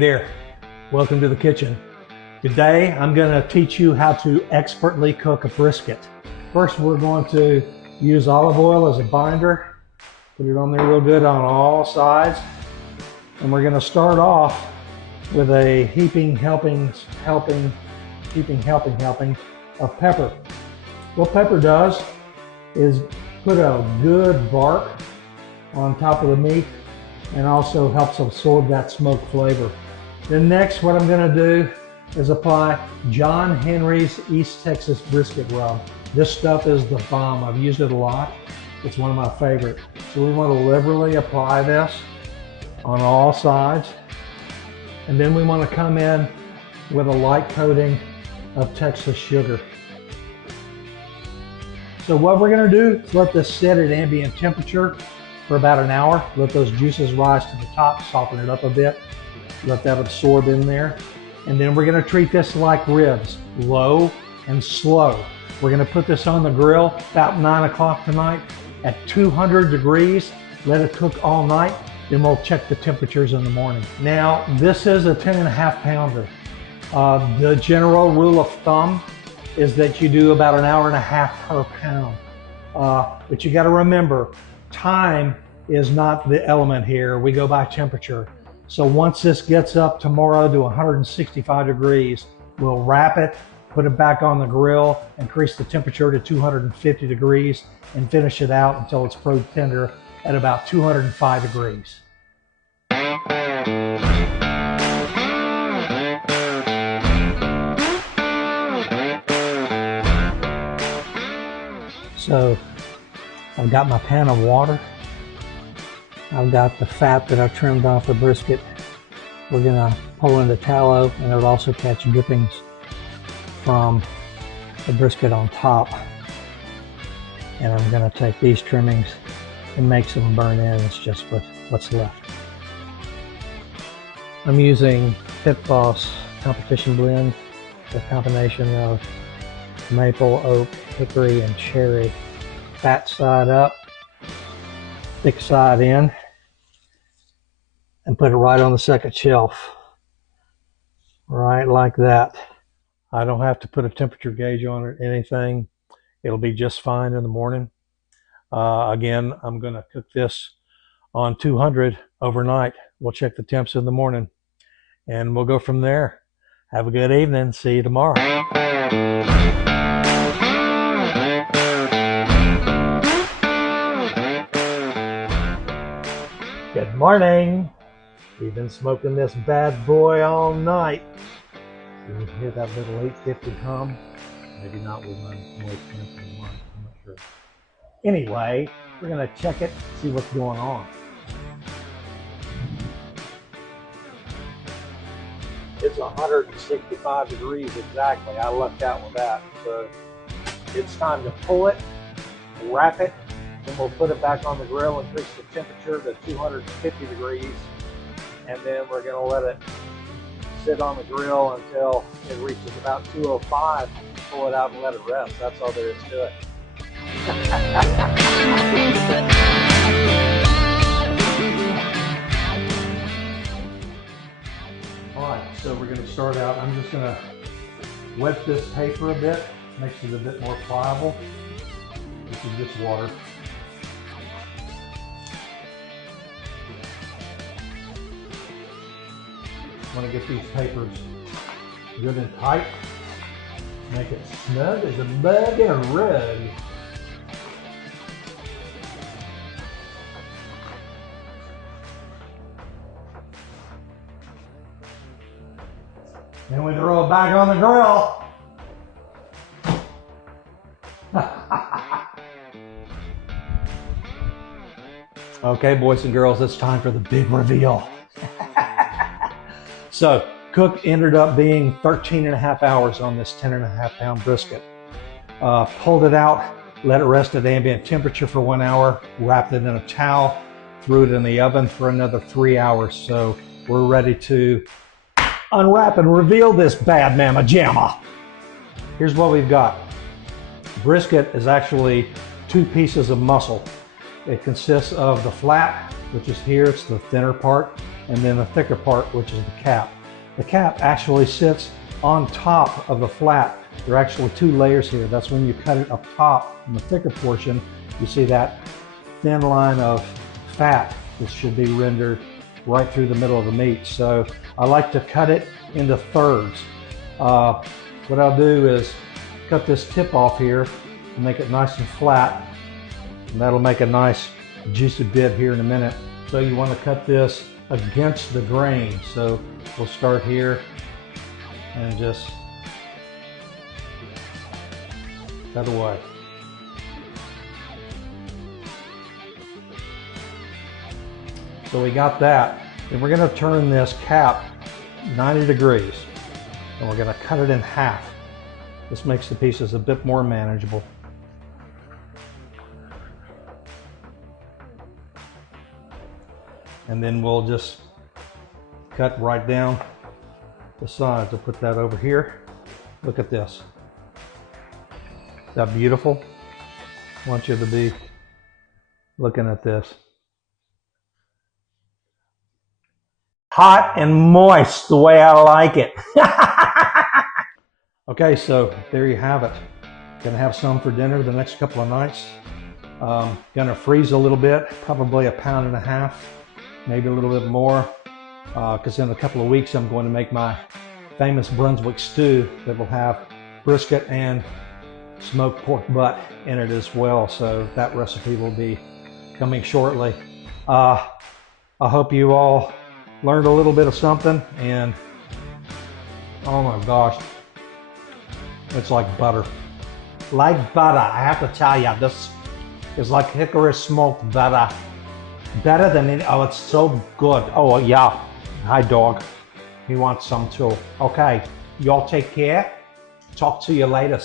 there, welcome to the kitchen. Today I'm going to teach you how to expertly cook a brisket. First we're going to use olive oil as a binder, put it on there real good on all sides, and we're going to start off with a heaping helping of pepper. What pepper does is put a good bark on top of the meat and also helps absorb that smoke flavor. Then next what I'm going to do is apply John Henry's East Texas brisket rub. This stuff is the bomb. I've used it a lot. It's one of my favorite. So we want to liberally apply this on all sides. And then we want to come in with a light coating of Texas sugar. So what we're going to do is let this sit at ambient temperature for about an hour. Let those juices rise to the top, soften it up a bit, let that absorb in there. And then we're going to treat this like ribs, low and slow. We're going to put this on the grill about 9 o'clock tonight at 200 degrees. Let it cook all night. Then we'll check the temperatures in the morning. Now, this is a 10.5 pounder. The general rule of thumb is that you do about an hour and a half per pound. But you got to remember, time is not the element here. We go by temperature. So once this gets up tomorrow to 165 degrees, we'll wrap it, put it back on the grill, increase the temperature to 250 degrees, and finish it out until it's pro tender at about 205 degrees. So I've got my pan of water. I've got the fat that I trimmed off the brisket. We're gonna pull in the tallow, and it'll also catch drippings from the brisket on top. And I'm gonna take these trimmings and make some burn in. It's just what's left. I'm using pittboss competition blend, a combination of maple, oak, hickory, and cherry. Fat side up, thick side in, and put it right on the second shelf. Right like that. I don't have to put a temperature gauge on it or anything. It'll be just fine in the morning. Again, I'm going to cook this on 200 overnight. We'll check the temps in the morning, and we'll go from there. Have a good evening. See you tomorrow. Good morning. We've been smoking this bad boy all night. You can hear that little 850 hum. Maybe not with my noise canceling one. I'm not sure. Anyway, we're going to check it, see what's going on. It's 165 degrees exactly. I lucked out with that. So it's time to pull it, wrap it, then we'll put it back on the grill, increase the temperature to 250 degrees, and then we're going to let it sit on the grill until it reaches about 205. Pull it out and let it rest. That's all there is to it. Alright, so we're going to start out. I'm just going to wet this paper a bit, makes it a bit more pliable. This is just water. Want to get these papers good and tight. Make it snug as a bug in a rug. Then we throw it back on the grill. Okay, boys and girls, it's time for the big reveal. So, cook ended up being 13.5 hours on this 10.5 pound brisket. Pulled it out, let it rest at ambient temperature for 1 hour, wrapped it in a towel, threw it in the oven for another 3 hours. So we're ready to unwrap and reveal this bad mamma jamma. Here's what we've got. Brisket is actually 2 pieces of muscle. It consists of the flat, which is here, it's the thinner part, and then the thicker part, which is the cap. The cap actually sits on top of the flat. There are actually two layers here. That's when you cut it up top in the thicker portion, you see that thin line of fat that should be rendered right through the middle of the meat. So I like to cut it into thirds. What I'll do is cut this tip off here and make it nice and flat, and that'll make a nice juicy bit here in a minute. So you want to cut this against the grain. So we'll start here and just cut away. So we got that. And we're going to turn this cap 90 degrees and we're going to cut it in half. This makes the pieces a bit more manageable. And then we'll just cut right down the sides. I'll put that over here. Look at this. Is that beautiful? I want you to be looking at this. Hot and moist, the way I like it. Okay, so there you have it. Gonna have some for dinner the next couple of nights. Gonna freeze a little bit, probably 1.5 pounds, maybe a little bit more, because in a couple of weeks I'm going to make my famous Brunswick stew that will have brisket and smoked pork butt in it as well. So that recipe will be coming shortly. I hope you all learned a little bit of something, and oh my gosh, it's like butter. Like butter, I have to tell you, this is like hickory smoked butter. Better than it. Oh, it's so good. Oh yeah. Hi dog. He wants some too. Okay, y'all take care. Talk to you later.